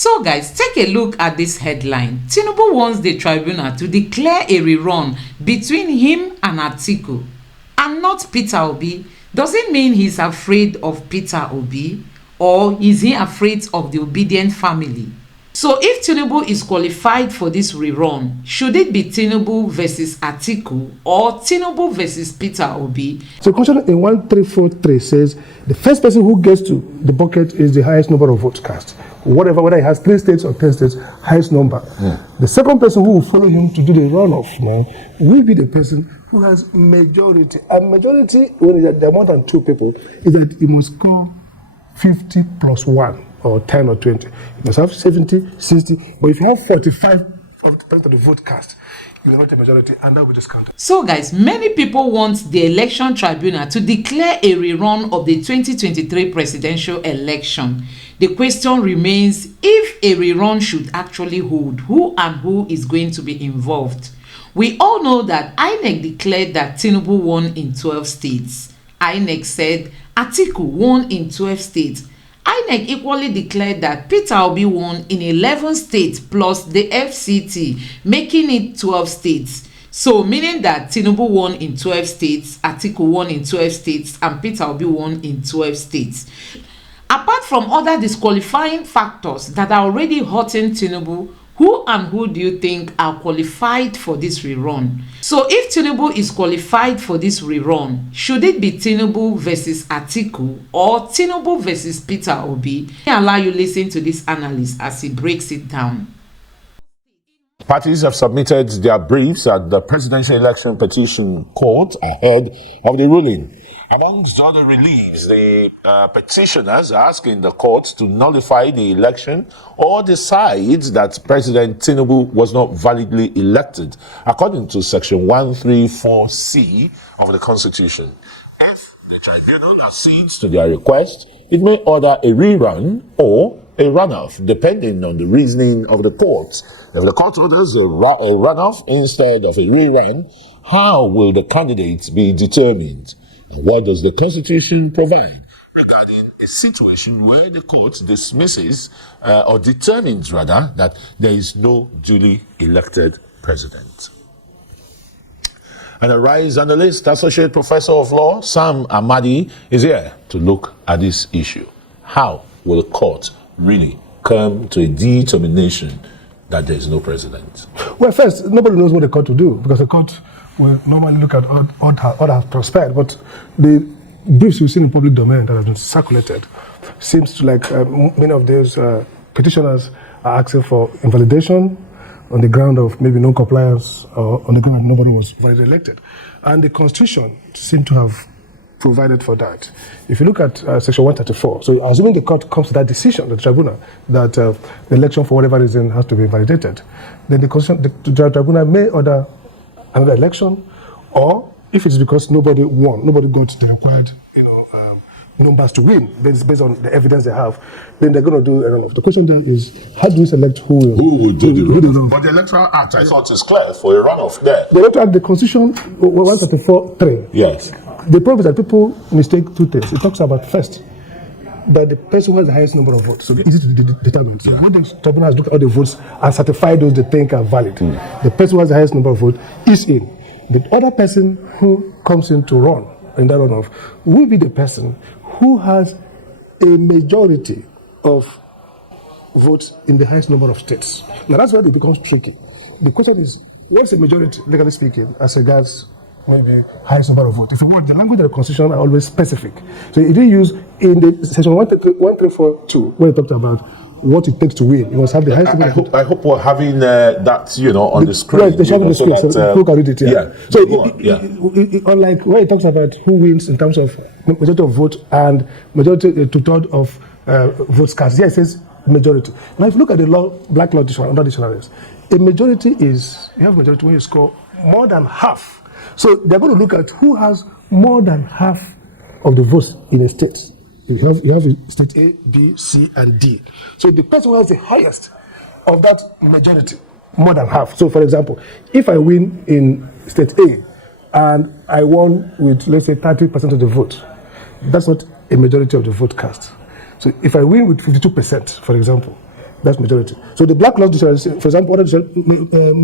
So guys, take a look at this headline. Tinubu wants the tribunal to declare a rerun between him and Atiku and not Peter Obi. Does it mean he's afraid of Peter Obi, or is he afraid of the obedient family? So if Tinubu is qualified for this rerun, should it be Tinubu versus Atiku or Tinubu versus Peter Obi? So constitution in 1343 says the first person who gets to the bucket is the highest number of votes cast. Whatever, whether he has 3 states or 10 states, highest number. The second person who will follow him to do the runoff now will be the person who has majority. And majority, when there are more than 2 people, is that you must score 50 plus 1. Or 10 or 20. You must have 70, 60. But if you have 45% of the vote cast, you will not a majority, and that will be discounted. So guys, many people want the election tribunal to declare a rerun of the 2023 presidential election. The question remains, if a rerun should actually hold, who and who is going to be involved? We all know that INEC declared that Tinubu won in 12 states. INEC said Atiku won in 12 states. INEC equally declared that Peter Obi won in 11 states plus the FCT, making it 12 states. So meaning that Tinubu won in 12 states, Atiku won in 12 states, and Peter Obi won in 12 states. Apart from other disqualifying factors that are already hurting Tinubu, who and who do you think are qualified for this rerun? So if Tinubu is qualified for this rerun, should it be Tinubu versus Atiku or Tinubu versus Peter Obi? I allow you listen to this analyst as he breaks it down. Parties have submitted their briefs at the Presidential Election Petition Court ahead of the ruling. Amongst other reliefs, the petitioners are asking the court to nullify the election or decide that President Tinubu was not validly elected, according to Section 134C of the Constitution. If the tribunal accedes to their request, it may order a rerun or a runoff, depending on the reasoning of the court. If the court orders a runoff instead of a rerun, how will the candidates be determined? And what does the Constitution provide regarding a situation where the court dismisses or determines, rather, that there is no duly elected president? And a RISE analyst, Associate Professor of Law, Sam Amadi, is here to look at this issue. How will the court really come to a determination that there is no president? Well, first, nobody knows what the court will do, because the court will normally look at what has transpired, but the briefs we've seen in public domain that have been circulated seems to like many of those petitioners are asking for invalidation on the ground of maybe non-compliance or on the ground that nobody was validly elected. And the Constitution seemed to have provided for that. If you look at Section 134, so assuming the court comes to that decision, the tribunal, that the election for whatever reason has to be validated, then the tribunal may order another election, or if it's because nobody won, nobody got the required numbers to win, based on the evidence they have, then they're going to do a runoff. The question there is, how do we select who will do the runoff? But the Electoral Act, I thought is clear for a runoff there. The Electoral Act, the Constitution, 134(3). Yes. The problem is that people mistake 2 things. It talks about, first, that the person who has the highest number of votes, so easy to determine. So when the tribunal has looked at all the votes and certified those they think are valid, the person who has the highest number of votes is in. The other person who comes in to run in that runoff will be the person who has a majority of votes in the highest number of states. Now that's where it becomes tricky. The question is, what's the majority, legally speaking, as regards maybe highest number of votes? If you want, the language of the Constitution are always specific. So it is used in the Section 1342, where it talked about what it takes to win. You must have the highest number of votes. I hope we're having that, on the screen. Right, they should have the screen, so people can read it. Yeah. So unlike where it talks about who wins in terms of majority of votes and majority two-thirds of votes cast, here it says majority. Now if you look at the law, black law dictionary, under dictionaries, a majority is, you have majority when you score more than half. So they're going to look at who has more than half of the votes in a state. You have state A, B, C, and D. So the person who has the highest of that majority, more than half. So for example, if I win in state A and I won with, let's say, 30% of the vote, that's not a majority of the vote cast. So if I win with 52%, for example, That's majority. So the Black Law Dictionary, for example, what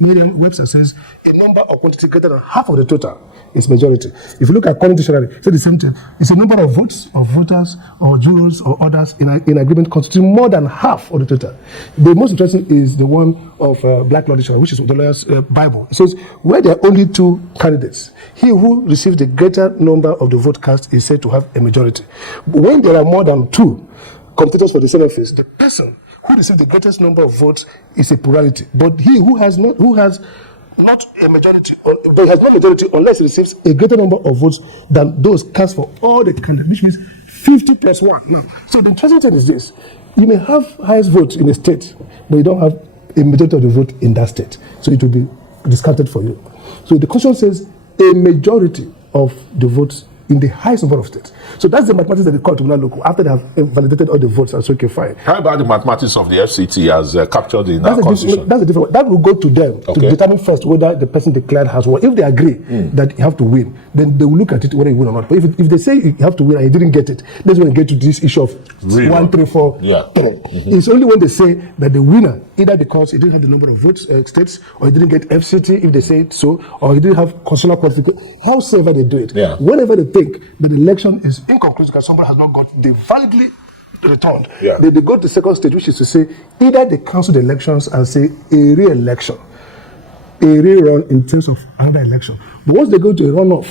Merriam-Webster says a number or quantity greater than half of the total is majority. If you look at Common Dictionary, say the same thing. It's a number of votes, of voters, or jurors, or others in agreement constituting more than half of the total. The most interesting is the one of Black Law Dictionary, which is the lawyer's Bible. It says where there are only two candidates, he who receives the greater number of the vote cast is said to have a majority. But when there are more than two competitors for the same office, the person who receives the greatest number of votes is a plurality. But he who has not a majority, but he has no majority unless he receives a greater number of votes than those cast for all the candidates, which means 50 plus 1. Now, so the interesting thing is this: you may have highest votes in a state, but you don't have a majority of the vote in that state, so it will be discounted for you. So the Constitution says a majority of the votes in the highest number of states. So that's the mathematics that the court will now look after they have validated all the votes and so okay, fine. How about the mathematics of the FCT as captured in our constitution? That's a different one. That will go to them to determine first whether the person declared has won. If they agree that you have to win, then they will look at it whether you win or not. But if they say you have to win and you didn't get it, that's when you get to this issue of 1, 3, 4, 3. It's only when they say that the winner, either because he didn't have the number of votes states, or he didn't get FCT, if they say it so, or he didn't have constitutional qualification, however they do it. Whenever they think that the election is inconclusive because somebody has not got the validly returned, they go to the second stage, which is to say either they cancel the elections and say a re-election, a rerun in terms of another election. But once they go to a runoff,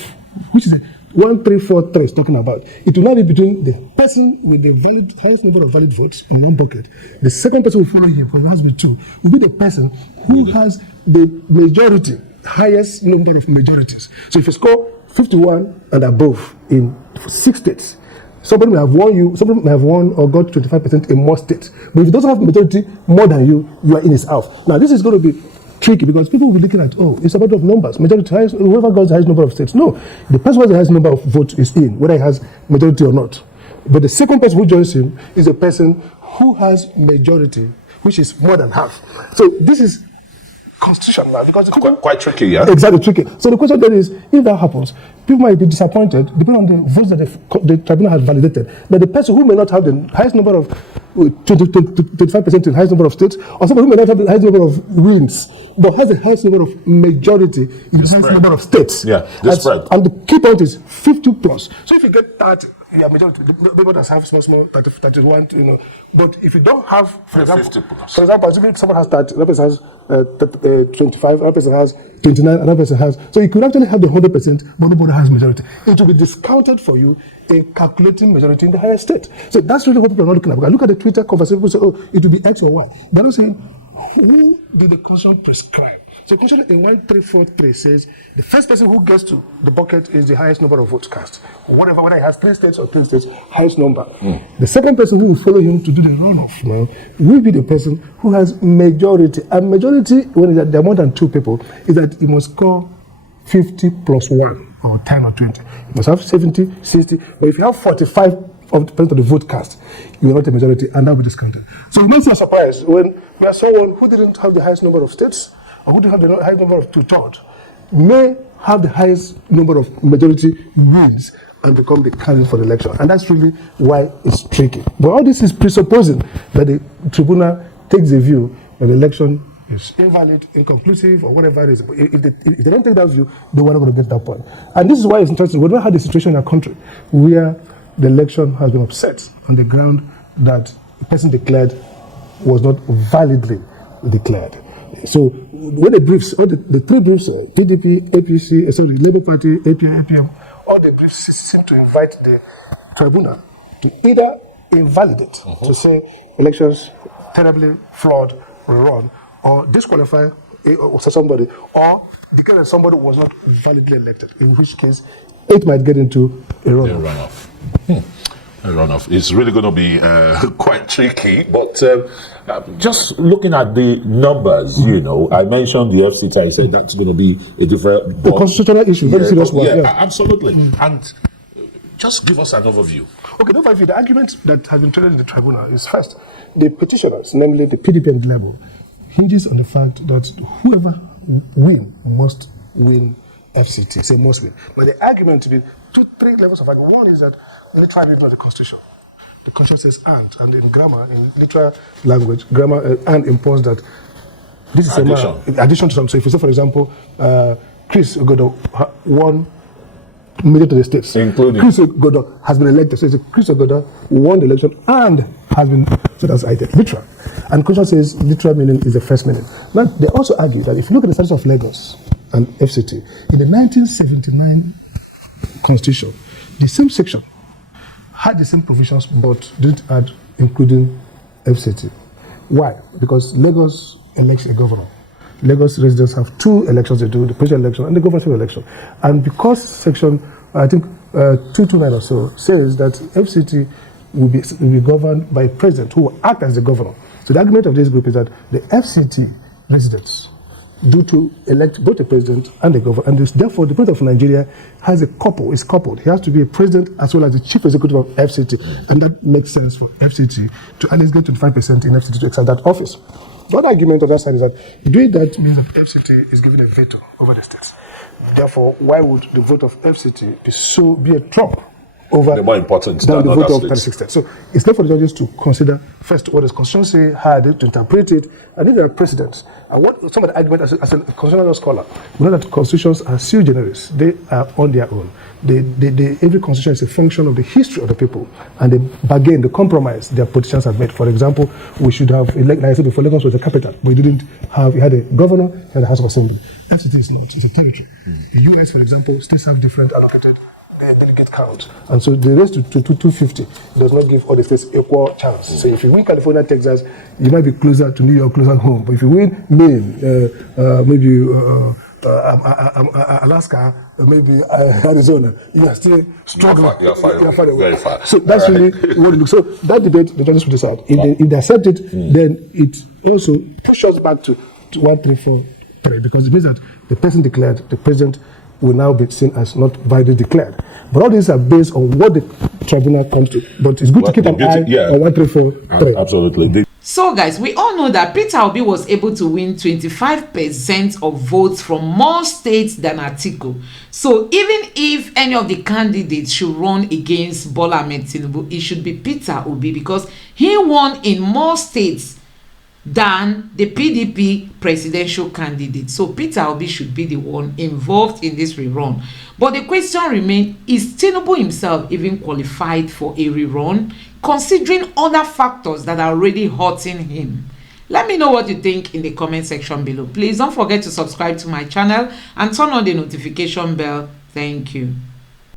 which is a 1, 3, 4, 3 is talking about, it will now be between the person with the highest number of valid votes in one bucket. The second person will follow him, because it has to be 2, will be the person who has the majority, highest number of majorities. So if you score 51 and above in 6 states, somebody may have won or got 25% in more states. But if he doesn't have majority more than you, you are in his house. Now this is going to be tricky because people will be looking at, it's a matter of numbers. Majority, whoever got the highest number of states. No, the person who has the highest number of votes is in, whether he has majority or not. But the second person who joins him is the person who has majority, which is more than half. So this is constitutional because quite tricky, yeah. Exactly, tricky. So the question then is, if that happens, people might be disappointed, depending on the votes that the tribunal has validated, that the person who may not have the highest number of 25% in the highest number of states, or somebody who may not have the highest number of wins, but has the highest number of majority in the highest number of states. Yeah, the spread. And the key point is 50 plus. So if you get 30, yeah, majority, the people that have small, 31, But if you don't have, for example, assuming someone has 30, another person has 25, another person has 29, another person has. So you could actually have the 100%, but nobody has majority. It will be discounted for you in calculating majority in the higher state. So that's really what people are not looking at. Because look at the Twitter conversation, people say, it will be X or Y. They're not saying, who did the Constitution prescribe? So the Constitution in 1343 says the first person who gets to the bucket is the highest number of votes cast. Whether he has 3 states or 3 states, highest number. The second person who will follow him to do the runoff now will be the person who has majority. And majority, when there are more than 2 people, is that you must score 50 plus 1 or 10 or 20. You must have 70, 60. But if you have 45 of the vote cast, you are not a majority, and that will be discounted. So you may see a surprise when we have someone who didn't have the highest number of states, or who didn't have the highest number of 2/3, may have the highest number of majority wins and become the candidate for the election. And that's really why it's tricky. But all this is presupposing that the tribunal takes a view that the election is invalid, inconclusive, or whatever it is. But if they don't take that view, they were not going to get that point. And this is why it's interesting. We don't have a situation in our country where the election has been upset on the ground that the person declared was not validly declared. So when the briefs, all the 3 briefs, PDP, APC, Labour Party, APM, all the briefs seem to invite the tribunal to either invalidate, to say elections terribly flawed, rerun, or disqualify somebody, or declare that somebody was not validly elected, in which case it might get into a runoff. A runoff. It's really going to be quite tricky, but just looking at the numbers, I mentioned the FCT, I said that's going to be a different... The constitutional issue, very serious one. Yeah, absolutely. And just give us an overview. Okay, the overview, the argument that has been traded in the tribunal is first, the petitioners, namely the PDP and the Labour, hinges on the fact that whoever must win FCT, say must win. But the argument to be 3 levels of argument. One is that the tribe is not the Constitution. The Constitution says and in grammar, in literal language, grammar and implies that this is addition to something. So if you say, for example, Chris Ogodo won major to the states, including Chris Ogodo has been elected. So it's Chris Ogodo won the election and has been, so that's item literal. And Constitution says literal meaning is the first meaning. Now they also argue that if you look at the status of Lagos and FCT in the 1979 Constitution, the same section had the same provisions but didn't add including FCT. Why? Because Lagos elects a governor. Lagos residents have two elections they do, the presidential election and the governorship election. And because section, I think 229 or so, says that FCT will be governed by a president who will act as the governor. So the argument of this group is that the FCT residents do to elect both the president and the governor. And therefore, the president of Nigeria is coupled. He has to be a president as well as the chief executive of FCT. And that makes sense for FCT to at least get 25% in FCT to accept that office. The other argument on that side is that doing that means that FCT is given a veto over the states. Therefore, why would the vote of FCT be a trump over the more important than the vote of states? 36 states? So it's left for the judges to consider first what the Constitution say, how to interpret it, and if there are precedents. And what some of the argument as a constitutional scholar, we know that constitutions are sui generis. They are on their own. Every constitution is a function of the history of the people and the bargain, the compromise their politicians have made. For example, we should have, like I said before, Lagos was the capital, but we didn't have, we had a governor and a House of Assembly. FCT is not, it's a territory. The US, for example, states have different allocated delegate count. And so the rest to 250 does not give all the states equal chance. So if you win California, Texas, you might be closer to New York, closer to home. But if you win Maine, maybe Alaska, maybe Arizona, you are still struggling. You are far away. Very far. So that's really what it looks. So that debate, the judges will decide. If they accept it, then it also pushes us back to 1, 3, 4, 3, because it means that the person declared, the president will now be seen as not validly declared. But all these are based on what the tribunal comes to. But it's good to keep an eye on 1, 3, 4, 3. Absolutely. So guys, we all know that Peter Obi was able to win 25% of votes from more states than Atiku. So even if any of the candidates should run against Bola Tinubu, it should be Peter Obi because he won in more states than the PDP presidential candidate. So Peter Obi should be the one involved in this rerun. But the question remains, is Tinubu himself even qualified for a rerun, considering other factors that are already hurting him? Let me know what you think in the comment section below. Please don't forget to subscribe to my channel and turn on the notification bell. Thank you.